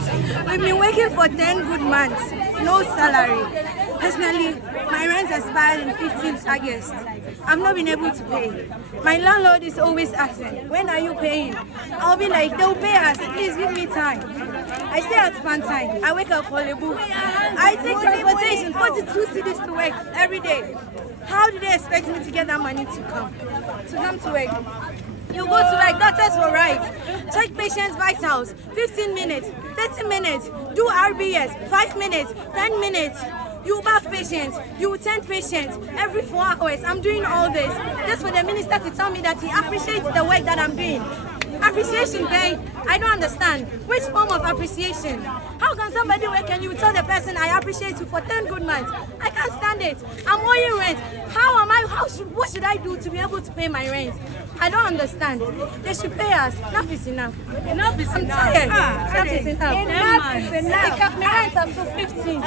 t3ars. We've been working for 10 good months, no salary. Personally, my rent expired in 15th August. I've not been able to pay. My landlord is always asking, when are you paying? I'll be like, they'll pay us, please give me time. I stay at Fantine. I wake up for Lebu. I take transportation, 42 cities to work every day. How do they expect me to get that money to come to work? You go to like doctors for rights, check patients' vitals, 15 minutes, 30 minutes, do RBS, 5 minutes, 10 minutes. You bath patients, you tend patients every 4 hours. I'm doing all this just for the minister to tell me that he appreciates the work that I'm doing. Appreciation, babe? I don't understand. Which form of appreciation? How can somebody work and you tell the person I appreciate you for 10 good months? I can't stand it. I'm owing rent. What should I do to be able to pay my rent? I don't understand. They should pay us. Enough is enough. Enough is enough. I'm tired. Enough is enough. Enough is enough. They kept my rent up to 15.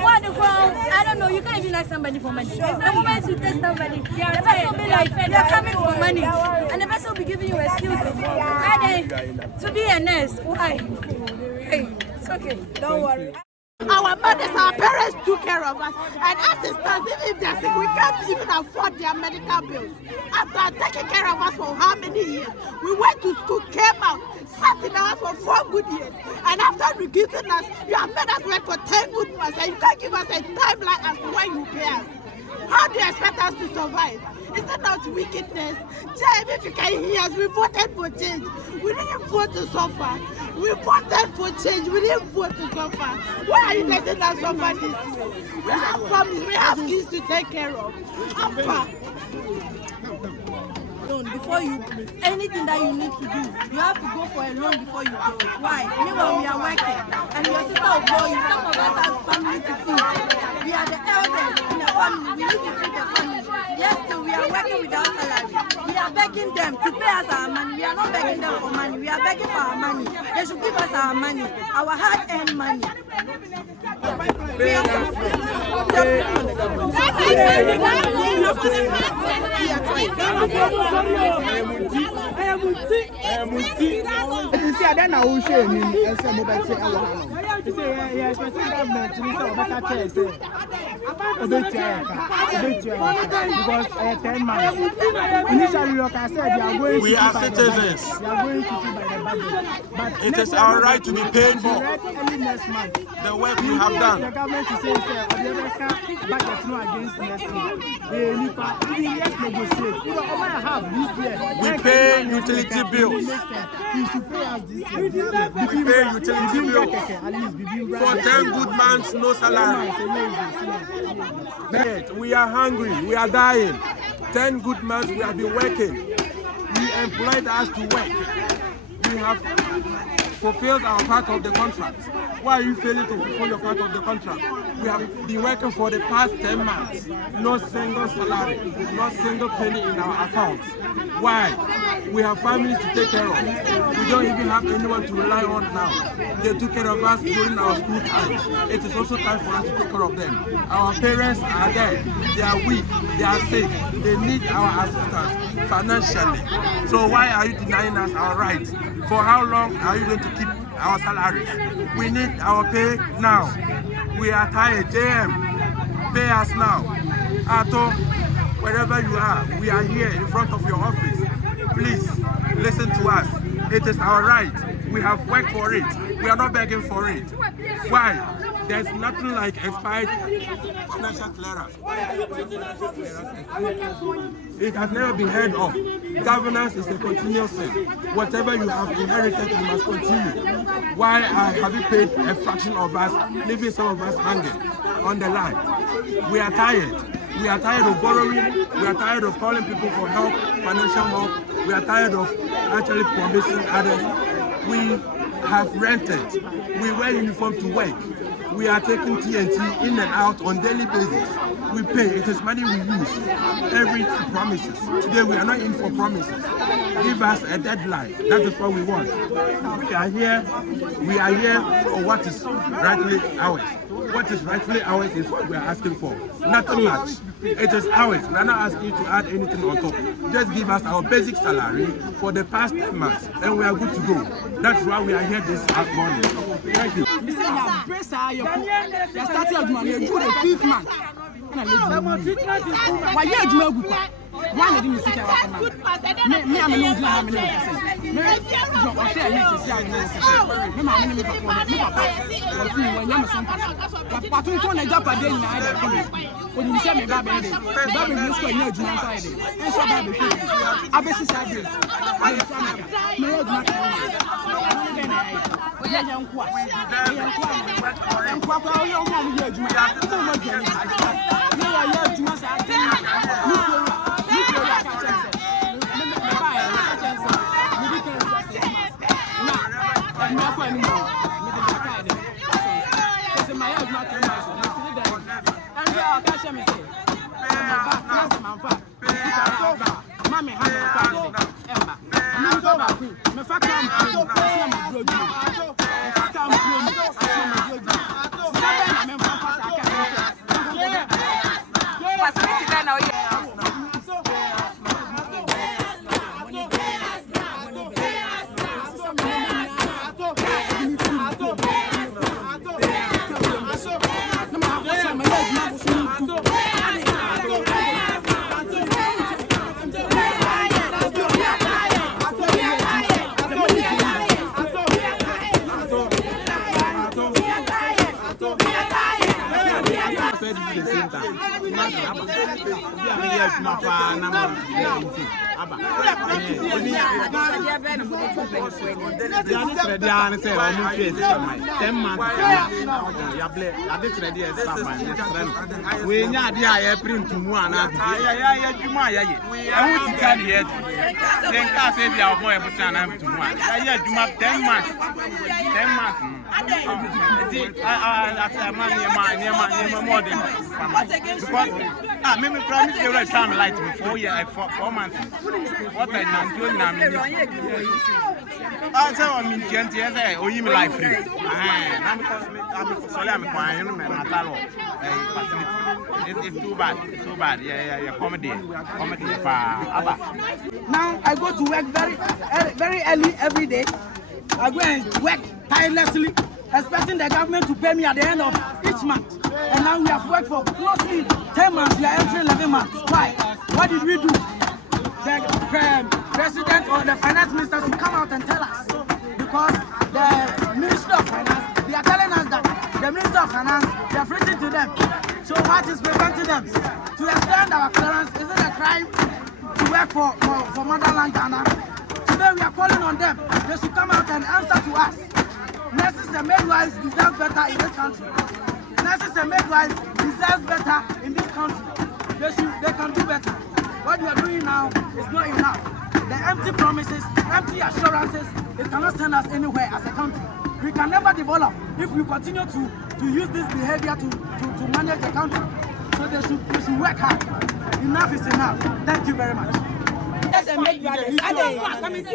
What the world? I don't know. You can't even ask somebody for money. The moment you test somebody, the person will be like, you're coming for money. And the person will be giving you excuses. To be a nurse. Why? Hey, it's okay. Don't worry. Our mothers, our parents took care of us, and as it stands, even if they're sick, we can't even afford their medical bills. After taking care of us for how many years? We went to school, came out, sat in the house for 4 good years, and after reducing us, you have made us work for 10 good months, and you can't give us a timeline as to when you pay us. How do you expect us to survive? Is that not wickedness? Jim, if you can hear us, we voted for change. We didn't vote to suffer. We voted for change. We didn't vote to suffer. Why are you letting us suffer this way? We have families, we have kids to take care of. Before you, anything that you need to do, you have to go for a loan before you do it. Why? Meanwhile, we are working, and your sister will blow you. Some of us have family to feed. We are the elders in the family. We need to feed the family. Yes, so we are working without salary. We are begging them to pay us our money. We are not begging them for money. We are begging for our money. They should give us our money, our hard-earned money. You see, I don't know who show me and some of that say, you say, yes, but government, you know, better chase it. Because 10 months. Initially, like I said, we are citizens. We are going to keep by the budget. But it is our right to be paid for the work we have done. The government is saying, budget no against next year. Let's negotiate. We pay utility bills. You should pay us this year. We pay utility bills. For 10 good months, no salary. We are hungry. We are dying. 10 good months we have been working. We employed us to work. We have fulfilled our part of the contract. Why are you failing to fulfill your part of the contract? We have been working for the past 10 months. No single salary, not single penny in our accounts. Why? We have families to take care of. We don't even have anyone to rely on now. They took care of us during our school times. It is also time for us to take care of them. Our parents are there. They are weak. They are sick. They need our assistance financially. So why are you denying us our rights? For how long are you going to keep our salaries? We need our pay now. We are tired. JM, pay us now. Ato, wherever you are, we are here in front of your office. Please listen to us. It is our right. We have worked for it. We are not begging for it. Why? There's nothing like expired financial clearance. It has never been heard of. Governance is a continuous thing. Whatever you have inherited, you must continue. Why have you paid a fraction of us, leaving some of us hanging on the line? We are tired. We are tired of borrowing. We are tired of calling people for help, financial help. We are tired of actually promising others. We have rented. We wear uniform to work. We are taking TNT in and out on daily basis. We pay. It is money we use. Every promises. Today we are not in for promises. Give us a deadline. That is what we want. We are here. We are here for what is rightfully ours. What is rightfully ours is what we are asking for. Nothing much. It is ours. We are not asking you to add anything on top. Just give us our basic salary for the past 10 months and we are good to go. That's why we are here this morning. Thank you. You say you brace you started out money, you do the 5th month. Why you do why didn't you sit there? Me, I'm a little bit. Maybe promise you will time like 4 years, 4 months. What I know, doing now. I tell me, Gent, yes, or you like free. I'm sorry, I'm crying, it's too bad. It's too bad. Yeah, comedy. Now I go to work very early every day. I go and work tirelessly, expecting the government to pay me at the end of each month. And now we have worked for closely 10 months. We are entering 11 months. Why? What did we do? The president or the finance minister should come out and tell us. Because the Ministry of Finance, they are telling us that the Minister of Finance, they have written to them. So what is preventing them? To extend our clearance, is it a crime to work for motherland Ghana? Today we are calling on them. They should come out and answer to us. Nurses and midwives deserve better in this country. Nurses and midwives deserve better in this country. They can do better. What we are doing now is not enough. The empty promises, empty assurances, it cannot send us anywhere as a country. We can never develop if we continue to use this behavior to manage the country. So they should work hard. Enough is enough. Thank you very much. It has never happened.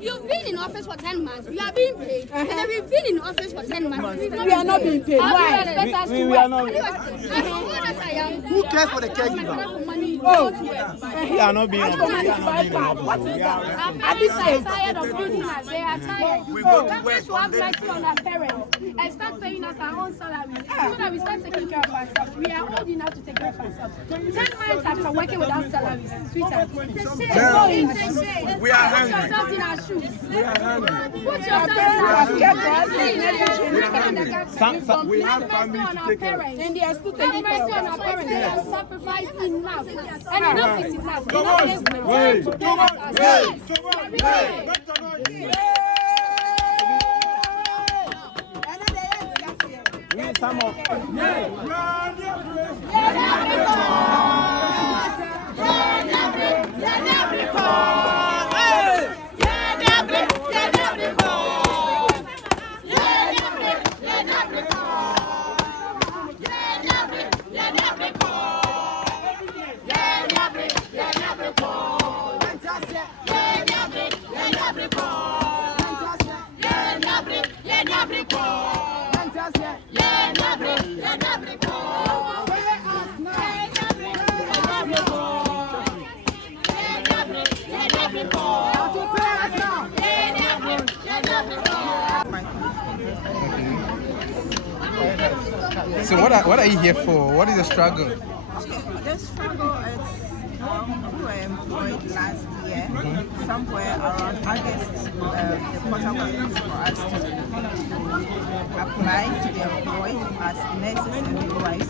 You've been in office for 10 months. You are being paid. And then we've been in office for 10 months. We are not being paid. Why? We are not. Who cares for the caregiver? We are not being What is that? They are tired of building us. They are tired. We go to work to have mercy on our parents and start paying us our own salaries so that we start taking care of ourselves. We are old enough to take care of ourselves. 10 months after working without salaries, sweetheart. We are hungry. Put yourself in our shoes. We are hungry. Put yourself in our shoes. We have family to take care of. And they are still taking care of our parents. They have sacrificed enough. And enough is enough. Enough is Yeah, So what are you here for? What is the struggle? The struggle is we were employed last year, somewhere around August. The portal was open for us to apply to be employed as nurses and midwives.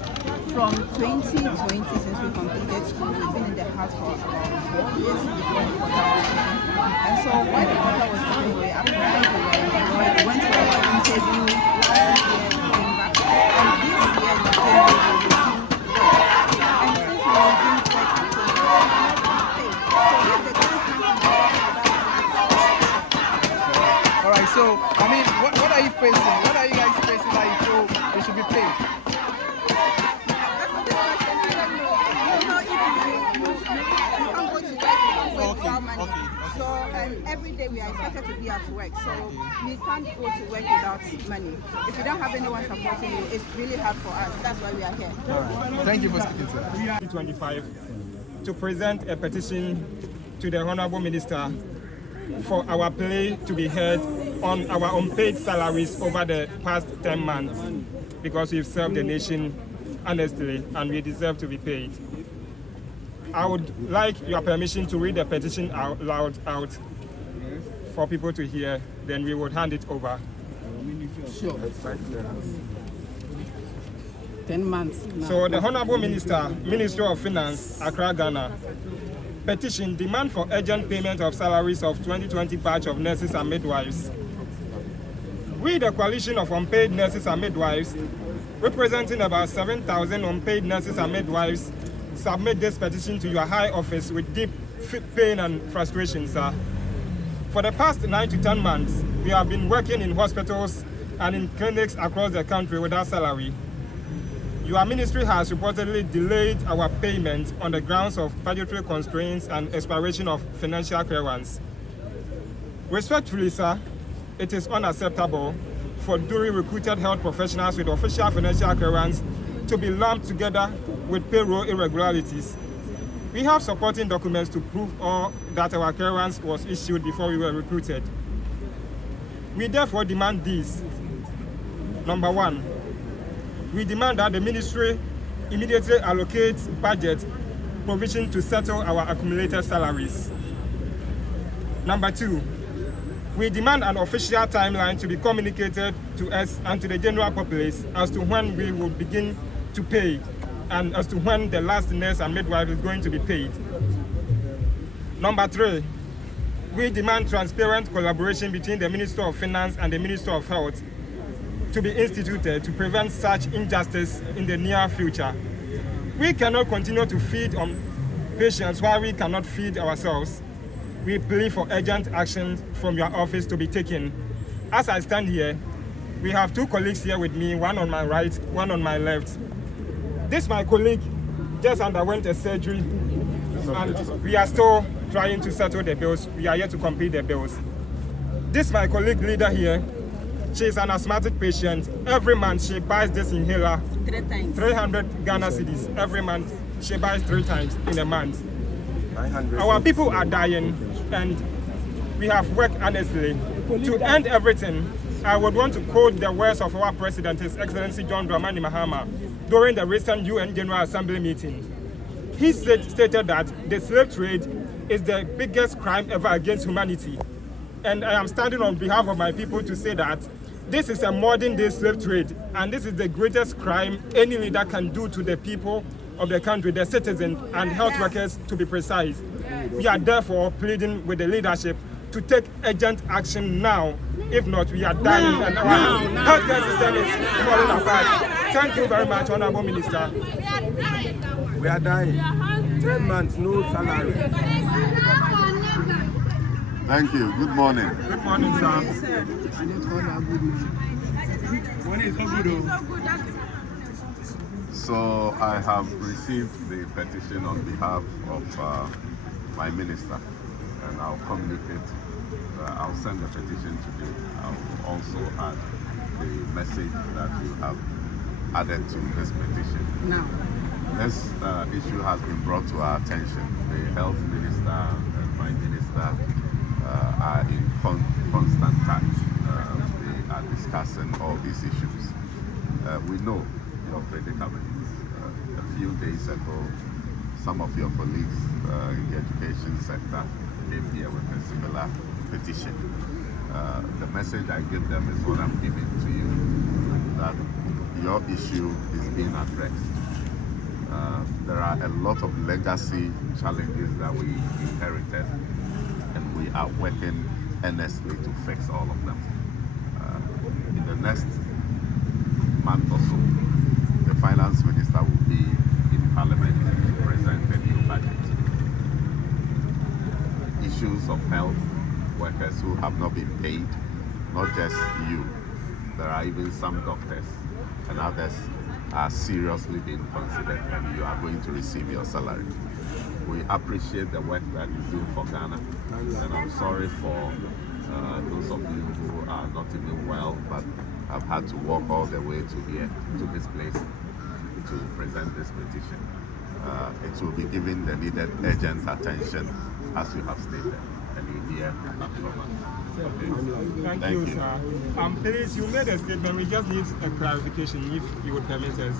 From 2020, since we completed school, we've been in the house for about 4 years before the portal was open. And so when the portal was open, we applied, we were employed, we went for our interview last year, we came back. And this year, we came back and we resumed work. And since we resumed work, actually, we have not been paid. So if they can't come to work, All right. So I mean, what are you facing? What are you guys facing that you feel they should be paid? So every day we are expected to be at work, so we can't go to work without money. If you don't have anyone supporting you, it's really hard for us. That's why we are here. All right. Thank you for speaking to us. 2025 to present a petition to the Honorable Minister for our pay to be heard on our unpaid salaries over the past 10 months, because we've served the nation honestly and we deserve to be paid. I would like your permission to read the petition out loud for people to hear, then we would hand it over. Sure. 10 months. Now. So the Honorable Minister, Ministry of Finance, Accra, Ghana, petition demand for urgent payment of salaries of 2020 batch of nurses and midwives. We, the Coalition of Unpaid Nurses and Midwives, representing about 7,000 unpaid nurses and midwives, submit this petition to your high office with deep pain and frustration, sir. For the past 9 to 10 months, we have been working in hospitals and in clinics across the country without salary. Your ministry has reportedly delayed our payment on the grounds of budgetary constraints and expiration of financial clearance. Respectfully, sir, it is unacceptable for duly recruited health professionals with official financial clearance to be lumped together with payroll irregularities. We have supporting documents to prove all that our clearance was issued before we were recruited. We therefore demand these. Number one, we demand that the ministry immediately allocates budget provision to settle our accumulated salaries. Number two, we demand an official timeline to be communicated to us and to the general populace as to when we will begin to pay and as to when the last nurse and midwife is going to be paid. Number three, we demand transparent collaboration between the Minister of Finance and the Minister of Health to be instituted to prevent such injustice in the near future. We cannot continue to feed on patients while we cannot feed ourselves. We plead for urgent action from your office to be taken. As I stand here, we have two colleagues here with me, one on my right, one on my left. This, my colleague, just underwent a surgery, and we are still trying to settle the bills. We are yet to complete the bills. This, my colleague leader here, she is an asthmatic patient. Every month she buys this inhaler, 3 times. 300 Ghana cedis. Every month she buys 3 times in a month. Our people are dying, and we have worked honestly. To end everything, I would want to quote the words of our President, His Excellency John Dramani Mahama, during the recent UN General Assembly meeting. He stated that the slave trade is the biggest crime ever against humanity. And I am standing on behalf of my people to say that this is a modern day slave trade, and this is the greatest crime any leader can do to the people of the country, the citizens and health workers, to be precise. We are therefore pleading with the leadership to take urgent action now. If not, we are dying and our healthcare system is falling apart. Thank you very much, Honorable Minister. We are dying. 10 months, no salary. Thank you. Good morning. Good morning, sir. So I have received the petition on behalf of my minister, and I'll communicate. I'll send the petition today. I'll also add the message that you have added to this petition. Now, this issue has been brought to our attention. The health minister and my minister are in constant touch. They are discussing all these issues. We know your predicament. A few days ago, some of your colleagues in the education sector came here with a similar petition. The message I give them is what I'm giving to you, that your issue is being addressed. There are a lot of legacy challenges that we inherited, and we are working earnestly to fix all of them. In the next month or so, the finance minister will be in Parliament to present a new budget. Issues of health workers who have not been paid, not just you, there are even some doctors and others are seriously being considered, and you are going to receive your salary. We appreciate the work that you do for Ghana, and I'm sorry for those of you who are not even well, but have had to walk all the way to here, to this place, to present this petition. It will be given the needed urgent attention, as you have stated, and you hear that from us. Thank you, sir. Please, you made a statement. We just need a clarification, if you would permit us.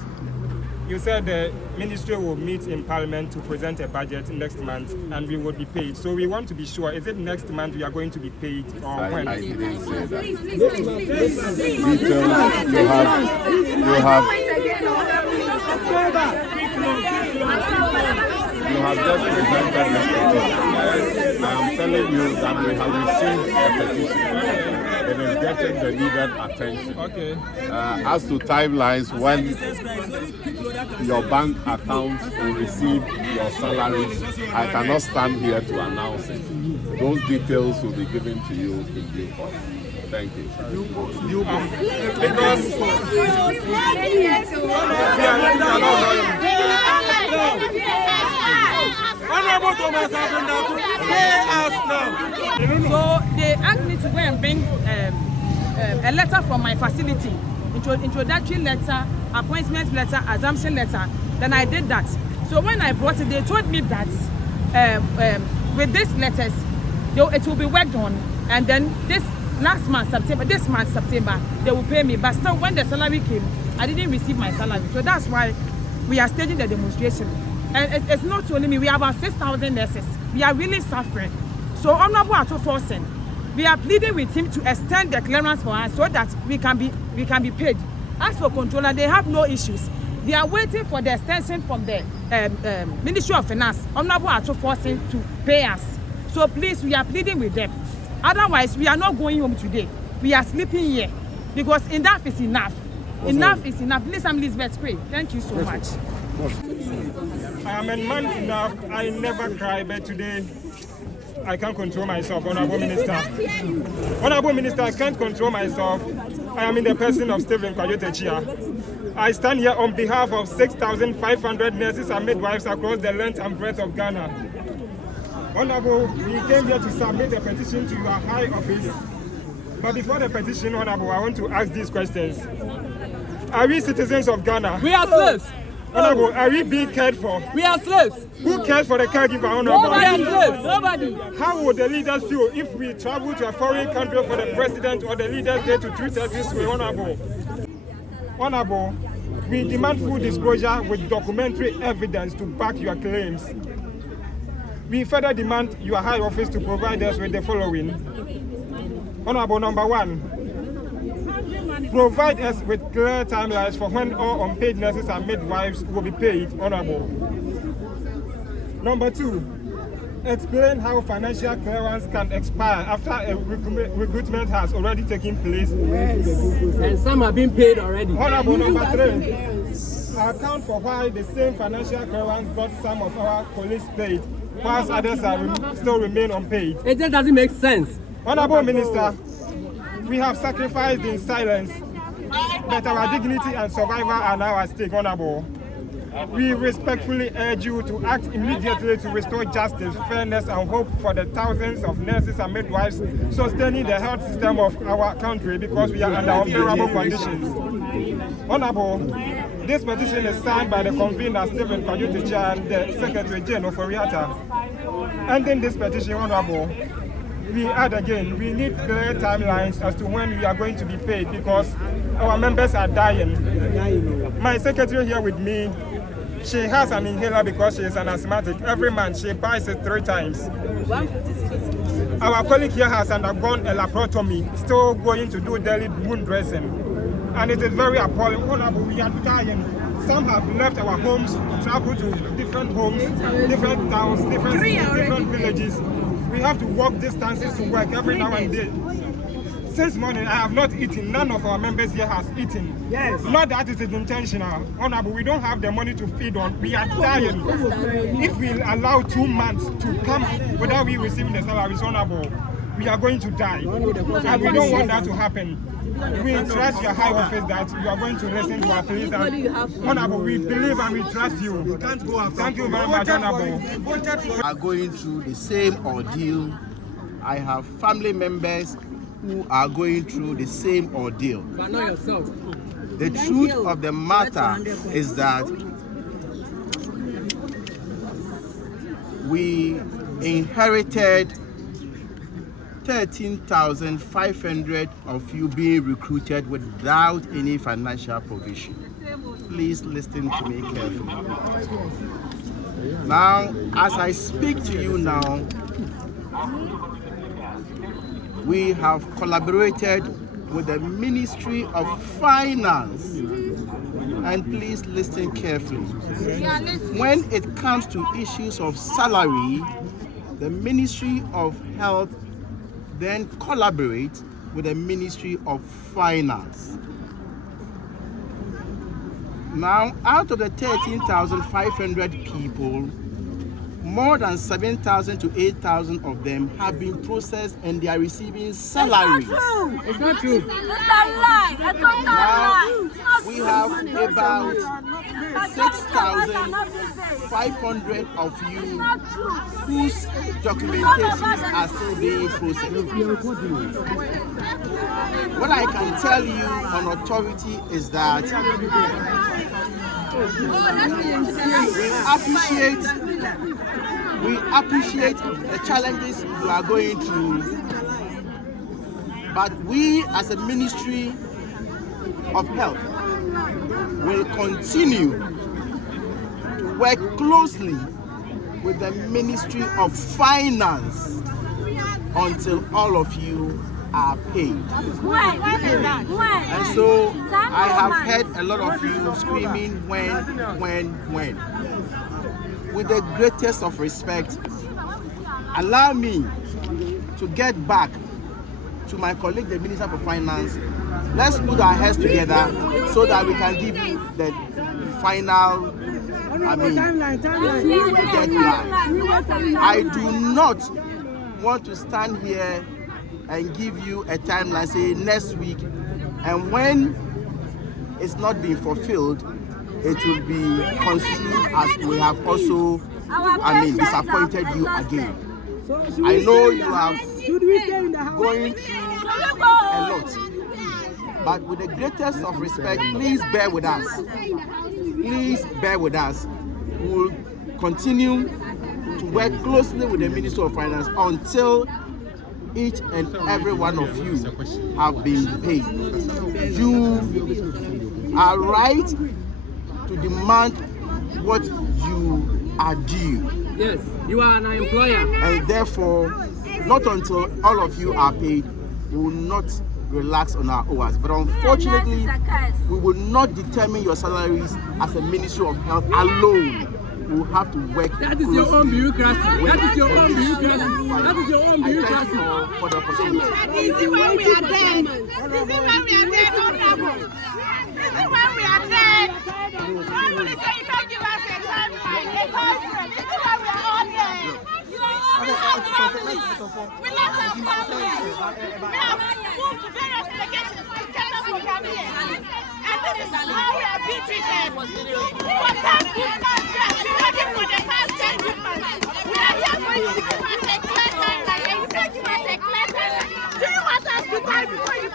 You said the ministry will meet in Parliament to present a budget next month, and we will be paid. So we want to be sure, is it next month we are going to be paid, or when? I didn't say that. You have just presented this petition. I am telling you that we have received a petition. It is getting the needed attention. Okay. As to timelines, when your bank accounts will receive your salaries, I cannot stand here to announce it. Those details will be given to you in due course. Thank you. So they asked me to go and bring a letter from my facility, introductory letter, appointment letter, assumption letter. Then I did that. So when I brought it, they told me that with these letters, it will be worked on, and then this month September, they will pay me. But still, when the salary came, I didn't receive my salary. So that's why we are staging the demonstration. And it's not only me. We have about 6,000 nurses. We are really suffering. So Honorable Ato Forsen, we are pleading with him to extend the clearance for us so that we can be paid. As for controller, they have no issues. They are waiting for the extension from the Ministry of Finance, Honorable Ato Forsen, to pay us. So please, we are pleading with them. Otherwise, we are not going home today. We are sleeping here because enough is enough. Enough is enough. Please, I'm Elizabeth Pray. Thank you so much. I am a man enough. I never cry, but today I can't control myself, Honorable Minister. Honorable Minister, I can't control myself. I am in the person of Stephen Kwajote. I stand here on behalf of 6,500 nurses and midwives across the length and breadth of Ghana. Honorable, we came here to submit a petition to your high office. But before the petition, Honorable, I want to ask these questions. Are we citizens of Ghana? We are slaves. Honorable, are we being cared for? We are slaves. Who cares for the caregiver, Honorable? We are slaves. Nobody. How would the leaders feel if we travel to a foreign country for the president or the leaders there to treat us this way, Honorable? Honorable, we demand full disclosure with documentary evidence to back your claims. We further demand your high office to provide us with the following. Honorable, number one, provide us with clear timelines for when all unpaid nurses and midwives will be paid, Honorable. Number two, explain how financial clearance can expire after a recruitment has already taken place. Yes. And some have been paid already. Honorable, number three, account for why the same financial clearance got some of our colleagues paid, whilst others still remain unpaid. It just doesn't make sense. Honorable Minister, we have sacrificed in silence, but our dignity and survival are now at stake, Honorable. We respectfully urge you to act immediately to restore justice, fairness, and hope for the thousands of nurses and midwives sustaining the health system of our country, because we are under unbearable conditions. Honorable, this petition is signed by the convener Stephen Kwajote and the Secretary General for Riata. Ending this petition, Honorable, we add again, we need clear timelines as to when we are going to be paid because our members are dying. My secretary here with me, she has an inhaler because she is an asthmatic. Every month she buys it 3 times. Our colleague here has undergone a laparotomy, still going to do daily wound dressing. And it is very appalling. We are dying. Some have left our homes, traveled to different homes, different towns, different villages. We have to walk distances to work every now and then. Since morning, I have not eaten. None of our members here has eaten. Yes. Not that it is intentional. Honorable, we don't have the money to feed on. We are dying. If we allow 2 months to come without we receiving the salaries, honorable, we are going to die. And we don't want that to happen. We trust your high office that you are going to listen to our pleas. Honorable, we believe and we trust you. Thank you very much, Honorable. We are going through the same ordeal. I have family members who are going through the same ordeal. But not yourself. The truth of the matter is that we inherited 13,500 of you being recruited without any financial provision. Please listen to me carefully. Now, as I speak to you now, we have collaborated with the Ministry of Finance. And please listen carefully. When it comes to issues of salary, the Ministry of Health then collaborates with the Ministry of Finance. Now, out of the 13,500 people, more than 7,000 to 8,000 of them have been processed and they are receiving salaries. It's not true. It's a lie. It's a lie. Now, we have about 6,500 of you whose documentations are still being processed. What I can tell you on authority is that we appreciate the challenges you are going through, but we as a Ministry of Health will continue to work closely with the Ministry of Finance until all of you are paid. And so I have heard a lot of you screaming when. With the greatest of respect, allow me to get back to my colleague, the Minister for Finance. Let's put our heads together so that we can give you the final, deadline. I do not want to stand here and give you a timeline, say next week, and when it's not being fulfilled, it will be construed as we have also, disappointed you again. I know you have going through a lot, but with the greatest of respect, please bear with us. Please bear with us. We will continue to work closely with the Ministry of Finance until each and every one of you have been paid. You are right to demand what you are due. Yes, you are an employer. And therefore, not until all of you are paid, we will not relax on our hours. But unfortunately, we will not determine your salaries as a Ministry of Health alone. We will have to work. That is your own bureaucracy. That is your own bureaucracy. That is your own bureaucracy. I thank you for the opportunity. Is it when we are dead? Is it when we are dead, honorable? Is it when we are dead? Somebody say you can't give us a timeline, a time frame. Is it when we are all dead? We left our families. We have moved to various locations to get us for coming. And this is how we are being treated. For 10 good months, we have been working for the past 10 good months. We are here for you to give us a clear timeline. And you can't give us a clear timeline. Do you want us to die before you